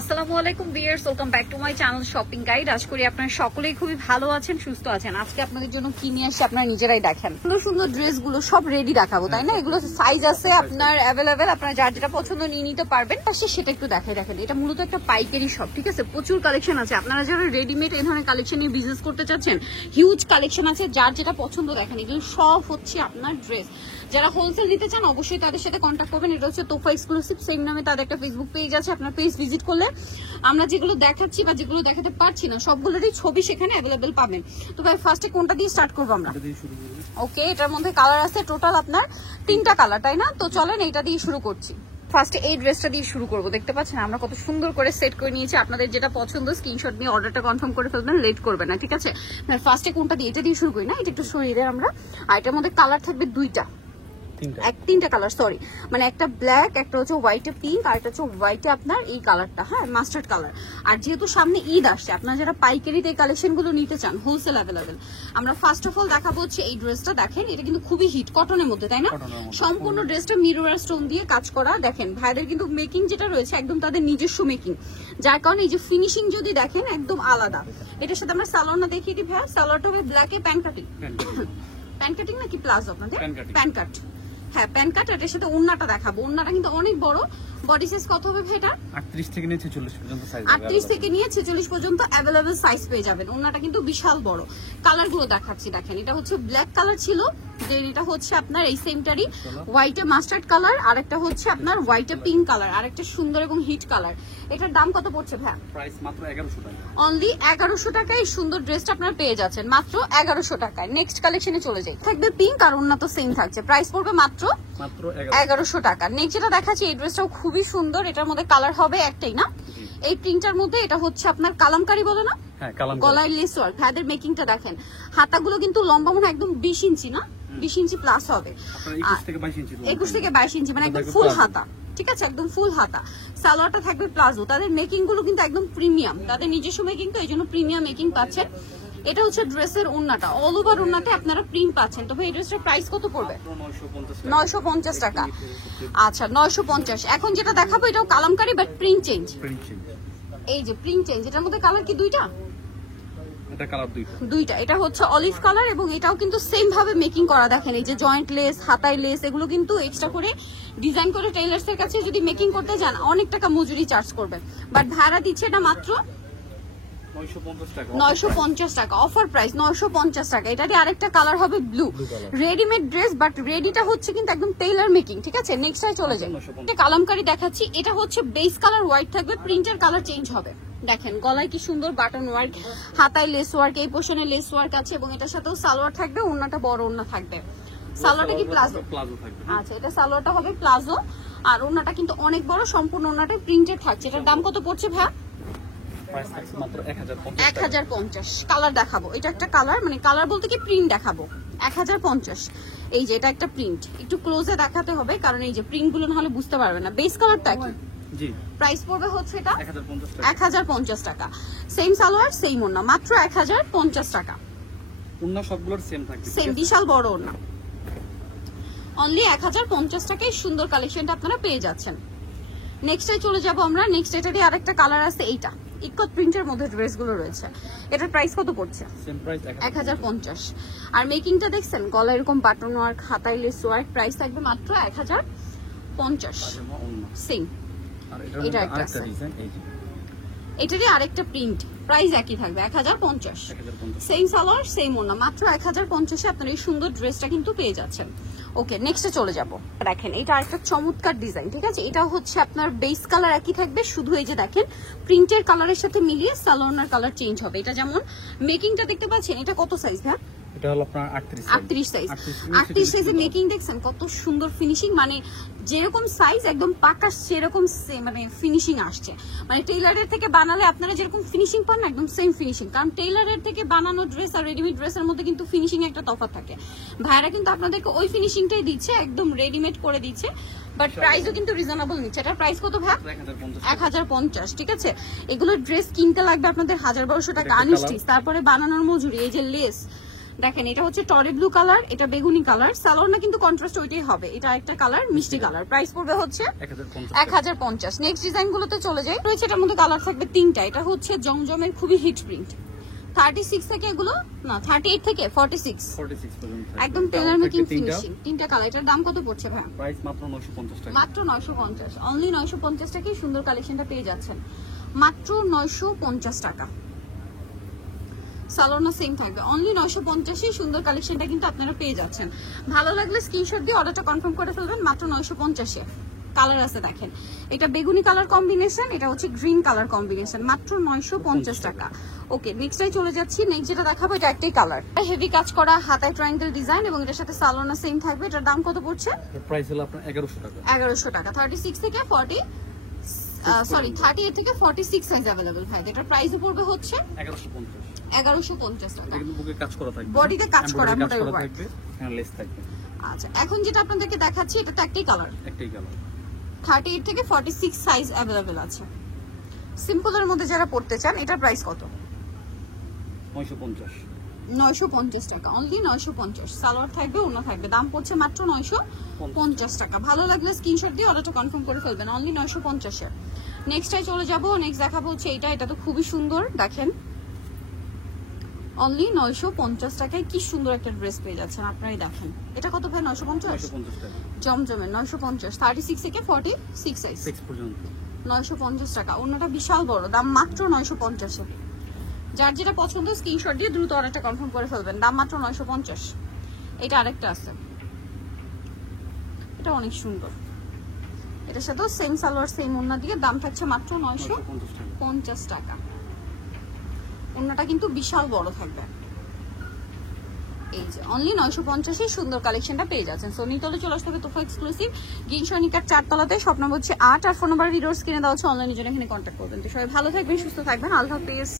আসসালামু আলাইকুম viewers, welcome back to my channel shopping guide. আশা করি আপনারা সকলেই খুবই ভালো আছেন, সুস্থ আছেন। আজকে আপনাদের জন্য কি নিয়ে আসছি আপনারা নিজেরাই দেখেন। সুন্দর সুন্দর ড্রেসগুলো সব রেডি দেখাবো, তাই না? এগুলো সাইজ আছে আপনার অ্যাভেলেবেল, আপনারা যার যেটা পছন্দ নিয়ে নিতে পারবেন। সেটা একটু দেখাই। দেখেন, এটা মূলত একটা পাইকারি শপ, ঠিক আছে? প্রচুর কালেকশন আছে। আপনারা যারা রেডিমেড এই ধরনের কালেকশন নিয়ে বিজনেস করতে চাচ্ছেন, হিউজ কালেকশন আছে। যার যেটা পছন্দ দেখেন, এগুলো সব হচ্ছে আপনার ড্রেস। যারা হোলসেল নিতে চান অবশ্যই তাদের সাথে কন্ট্যাক্ট করবেন। এটা হচ্ছে তোফা এক্সক্লুসিভ, সেম নামে তাদের একটা ফেসবুক পেজ আছে। আপনার পেজ ভিজিট করলে আমরা যেগুলো দেখাচ্ছি বা যেগুলো দেখাতে পারছি না সবগুলোরই ছবি সেখানে অ্যাভেলেবেল পাবেন। তো ভাই ফার্স্টে কোনটা দিয়ে স্টার্ট করবো আমরা? ওকে, এটার মধ্যে কালার আছে টোটাল আপনার 3টা কালার, তাই না? তো চলেন এইটা দিয়ে শুরু করছি। ফার্স্টে এই ড্রেসটা দিয়ে শুরু করবো। দেখতে পাচ্ছেন আমরা কত সুন্দর করে সেট করে নিয়েছি। আপনাদের যেটা পছন্দ স্ক্রিনশট নিয়ে অর্ডারটা কনফার্ম করে ফেলবেন, লেট করবেন না, ঠিক আছে? ফার্স্টে কোনটা দিয়ে? এটা দিয়ে শুরু করি না, এটা একটু সরিয়ে দেয় আমরা। আর এটার মধ্যে কালার থাকবে 2টা, 3টা কালার, সরি, মানে একটা ব্ল্যাক, একটা হচ্ছে হোয়াইটে পিঙ্ক, আর একটা হচ্ছে হোয়াইটে আপনার এই কালারটা, হ্যাঁ, মাস্টার্ড কালার। আর যেহেতু সামনে ঈদ আসছে, আপনারা যারা পাইকারিতে এই কালেকশন গুলো নিতে চান, হোলসেল অ্যাভেলেবেল। আমরা ফার্স্ট অফ অল দেখাবো হচ্ছে এই ড্রেসটা। দেখেন, এটা কিন্তু খুবই হিট, কটনের মধ্যে, তাই না? সম্পূর্ণ ড্রেসটা মিরর স্টোন দিয়ে কাজ করা। দেখেন ভাইদের কিন্তু মেকিং যেটা রয়েছে একদম তাদের নিজস্ব মেকিং, যার কারণে এই যে ফিনিশিং যদি দেখেন একদম আলাদা। এটার সাথে আমরা সালোয়ারটা দেখিয়ে দিই। ভাইয়া সালোয়ারটা হবে ব্ল্যাকে প্যান কাটিং, প্যান কাটিং নাকি প্লাজো আপনাদের? প্যান কাট, হ্যাঁ প্যান কাট। এটার সাথে ওন্নাটা দেখাবো। ওন্নাটা কিন্তু অনেক বড়। বডি সাইজ কত হবে এটা? 38 থেকে নিয়ে 46 পর্যন্ত সাইজ, 38 থেকে নিয়ে 46 পর্যন্ত अवेलेबल সাইজ পেয়ে যাবেন। ওন্নাটা কিন্তু বিশাল বড়। কালার গুলো দেখাচ্ছি, দেখেন। এটা হচ্ছে ব্ল্যাক কালার ছিল, দেন এটা হচ্ছে আপনার এই সেমটারই হোয়াইটে মাস্টার্ড কালার, আর একটা হচ্ছে আপনার হোয়াইটে পিঙ্ক কালার, আর একটা সুন্দর এবং হিট কালার। এটার দাম কত পড়ছে ভাই? প্রাইস মাত্র 1100 টাকা। অনলি 1100 টাকায় এই সুন্দর ড্রেসটা আপনারা পেয়ে যাচ্ছেন, মাত্র 1100 টাকায়। নেক্সট কালেকশনে চলে যাই। থাকবে পিঙ্ক, আর ওন্না তো সেম থাকছে। প্রাইস পড়বে মাত্র 1100 টাকা। নেক্সট যেটা দেখাচ্ছি, এই ড্রেসটাও খুবই সুন্দর। এটার মধ্যে কালার হবে একটাই, না? এই প্রিন্টার মধ্যে এটা হচ্ছে আপনার কালামকারী বলে না, গলায় লেস ওয়ার্ক। ভাইদের মেকিংটা দেখেন। হাতাগুলো কিন্তু লম্বা মনে একদম 20 ইঞ্চি, না 20 ইঞ্চি প্লাস হবে, 21 থেকে 22 ইঞ্চি, মানে একদম ফুল হাতা, ঠিক আছে? একদম ফুল হাতা। সালোয়ারটা থাকবে প্লাজো। তাদের মেকিং গুলো কিন্তু একদম প্রিমিয়াম, তাদের নিজস্ব মেকিং, তো এই জন্য প্রিমিয়াম মেকিং পাচ্ছেন। এটা হচ্ছে ড্রেসের ওন্নাটা, অল ওভার ওন্নাতে আপনারা প্রিন্ট পাচ্ছেন। তবে এই ড্রেসটার প্রাইস কত পড়বে? 950 টাকা। আচ্ছা 950। এখন যেটা দেখাবো এটাও কালামকারী বাট প্রিন্ট চেঞ্জ। এই যে প্রিন্ট চেঞ্জ, এটার মধ্যে কালার কি 2টা? এটা কালার 2টা। এটা হচ্ছে অলিভ কালার, এবং এটাও কিন্তু সেম ভাবে মেকিং করা। দেখেন এই যে জয়েন্ট লেস, হাতায় লেস, এগুলো কিন্তু এক্সট্রা করে ডিজাইন করে টেইলার্স এর কাছে যদি মেকিং করতে যান অনেক টাকা মজুরি চার্জ করবে। বাট ভাড়া দিচ্ছে এটা মাত্র 950 টাকা। অফার প্রাইস 950 টাকা। এটা দিয়ে আরেকটা কালার হবে ব্লু। রেডিমেড ড্রেস, বাট রেডিটা হচ্ছে কিন্তু একদম টেইলার মেকিং, ঠিক আছে? নেক্সট টাই চলে যাই। কালামকারী দেখাচ্ছি। এটা হচ্ছে বেস কালার হোয়াইট থাকবে, প্রিন্টের কালার চেঞ্জ হবে। দেখেন গলায় কি সুন্দর বাটন ওয়ার্ক, হাতায় লেস ওয়ার্ক, এই পোর্শনে লেস ওয়ার্ক আছে, এবং এটার সাথেও সালোয়ার থাকবে। ওন্নাটা বড় ওন্না থাকবে। সালোয়ারটা কি প্লাজো? আচ্ছা, এটা সালোয়ারটা হবে প্লাজো, আর ওন্নাটা কিন্তু অনেক বড়, সম্পূর্ণ ওন্নাটা প্রিন্টেড থাকছে। এটার দাম কত পড়ছে ভাই? 1050। কালার দেখাবো। এটা একটা কালার, মানে কালার বলতে কি প্রিন্ট দেখাবো। 1050। এই যে এটা একটা প্রিন্ট, একটু ক্লোজে দেখাতে হবে কারণ এই যে প্রিন্ট গুলো না হলে বুঝতে পারবে না। বেস কালারটা কি? জি। প্রাইস পড়বে হচ্ছে এটা 1050 টাকা। সেম সালোয়ার, সেম ওন্না, মাত্র 1050 টাকা। ওন্না সবগুলোর সেম থাকবে, সেম বিশাল বড় ওন্না। অনলি 1050 টাকায় সুন্দর কালেকশনটা আপনারা পেয়ে যাচ্ছেন। নেক্সটে চলে যাব আমরা। নেক্সট এটারই আরেকটা কালার আছে, এইটা ইকট প্রিন্টের মধ্যে ড্রেসগুলো রয়েছে। এটার প্রাইস কত পড়ছে? Same price 1050। আর মেকিংটা দেখছেন, গলা এরকম বাটন ওয়ার্ক, হাতায় লেস ওয়ার্ক। প্রাইস থাকবে মাত্র 1050। সেম। আর এটা একটা ডিজাইন, এই যে এটারই আরেকটা প্রিন্ট। প্রাইস একই থাকবে 1050। সেম সালোয়ার, সেম ওন্না, মাত্র 1050 এ আপনারা এই সুন্দর ড্রেসটা কিন্তু পেয়ে যাচ্ছেন। ওকে, নেক্সটে চলে যাব। দেখেন এটা আরেকটা চমৎকার ডিজাইন, ঠিক আছে? এটা হচ্ছে আপনার বেস কালার একই থাকবে, শুধু এই যে দেখেন প্রিন্টের কালারের সাথে মিলিয়ে সালোয়ারের কালার চেঞ্জ হবে। এটা যেমন মেকিংটা দেখতে পাচ্ছেন, এটা কত সাইজ ভাই? এটা হলো আপনার 38 সাইজ। 38 সাইজের মেকিং দেখছেন কত সুন্দর ফিনিশিং, মানে যেরকম সাইজ একদম পাকা সেরকম মানে ফিনিশিং আসছে। মানে টেইলারের থেকে বানালে আপনারা যেরকম ফিনিশিং পান না, একদম সেম ফিনিশিং। কারণ টেইলারের থেকে বানানো ড্রেস আর রেডিমেড ড্রেসের মধ্যে কিন্তু ফিনিশিং একটা তফাৎ থাকে। ভাইরা কিন্তু আপনাদেরকে ওই ফিনিশিংটাই দিচ্ছে, একদম রেডিমেড করে দিচ্ছে, বাট প্রাইসও কিন্তু রিজনেবল নিচ্ছে। এটার প্রাইস কত ভাই? 1050, ঠিক আছে? এগুলো ড্রেস কিনতে লাগবে আপনাদের 1200 টাকা আনস্টিচ, তারপরে বানানোর মজুরি, এই যে লেস, দেখেন এটা হচ্ছে টরে ব্লু কালার, এটা বেগুনি কালার, সালোয়ারটা কিন্তু কন্ট্রাস্ট ওইটাই হবে। এটা একটা কালার মিষ্টি কালার, প্রাইস পড়বে হচ্ছে 1050। নেক্সট ডিজাইন গুলোতে চলে যাই। রয়েছে এটার মধ্যে কালার থাকবে তিনটা। এটা হচ্ছে জমজমের খুবই হিট প্রিন্ট, 36 থেকে এগুলো না 38 থেকে 46 পর্যন্ত একদম টেলার মেকিং ফিনিশিং। তিনটা কালার। এটার দাম কত পড়ছে ভাই? প্রাইস মাত্র 950 টাকা। মাত্র 950, অনলি 950 টাকায় সুন্দর কালেকশনটা পেয়ে যাচ্ছেন, মাত্র 950 টাকা। সালোনা সেম থাকবে, অনলি 950 সুন্দর কালেকশনটা কিন্তু আপনারা পেয়ে যাচ্ছেন। ভালো লাগলে স্ক্রিনশট দিয়ে অর্ডারটা কনফার্ম করে ফেলবেন, মাত্র 950। কালার আছে দেখেন, এটা বেগুনি কালার কম্বিনেশন, এটা হচ্ছে গ্রিন কালার কম্বিনেশন, মাত্র 950 টাকা। ওকে, নেক্সটটাই চলে যাচ্ছি। নেক্সট যেটা দেখাবো এটা একটাই কালার, হেভি কাজ করা হাতায় ট্রায়াঙ্গেল ডিজাইন এবং এটার সাথে সালোনা সেম থাকবে। এটার দাম কত পড়ছে? প্রাইস হলো আপনার 1100 টাকা। 1100 টাকা। 36 থেকে 40 সরি 38 থেকে 46 সাইজ अवेलेबल ভাই। এটার প্রাইস পড়বে হচ্ছে 1150 টাকা। এটা কিন্তু বুকে কাজ করা থাকবে, বডিতে কাজ করা মোটা ওয়ার্ক থাকবে, হ্যাঁ লেস থাকবে। আচ্ছা, এখন যেটা আপনাদেরকে দেখাচ্ছি এটা তো একটাই কালার, 38 থেকে 46 সাইজ अवेलेबल আছে। সিম্পলের মধ্যে যারা পড়তে চান এটার প্রাইস কত? 950 টাকা, অনলি 950। সালোয়ার থাকবে, ওড়না থাকবে, দাম পড়ছে মাত্র 950 টাকা। ভালো লাগলে স্ক্রিনশট দিয়ে অর্ডারটা কনফার্ম করে ফেলবেন, অনলি 950 এর। নেক্সটটাই চলে যাব। নেক্সট দেখাবো হচ্ছে এটা তো খুবই সুন্দর, দেখেন অনলি 950 টাকায় কি সুন্দর একটা ড্রেস পেয়ে যাচ্ছেন আপনারাই দেখেন। এটা কত ভাই? 950 টাকা। জমজমের 950, 36 থেকে 46 সাইজ পর্যন্ত 950 টাকা। অন্যটা বিশাল বড়, দাম মাত্র 950 এ। যার যেটা পছন্দ স্ক্রিনশট দিয়ে দ্রুত অর্ডারটা কনফার্ম করে ফেলবেন, দাম মাত্র 950। এটা আরেকটা আছে, এটা অনেক সুন্দর, এটার সাথে সেম সালোয়ার সেম ওড়না দিয়ে দাম থাকছে মাত্র 950 টাকা। ওড়নাটা কিন্তু বিশাল বড় থাকবে। এই যে অনলি 950 সুন্দর কালেকশনটা পেয়ে যাচ্ছেন। সো নিতলে চলে আসতে হবে তোফা এক্সক্লুসিভ, গিনসনিকার 4 তলাতে, শপ নম্বর হচ্ছে 8 আর ফোন নাম্বার ভিডিওস কিনে দেওয়া হচ্ছে। অনলাইনে জন্য এখানে কন্ট্যাক্ট করবেন। তো সবাই ভালো থাকবেন, সুস্থ থাকবেন, আল্লাহ হাফেজ।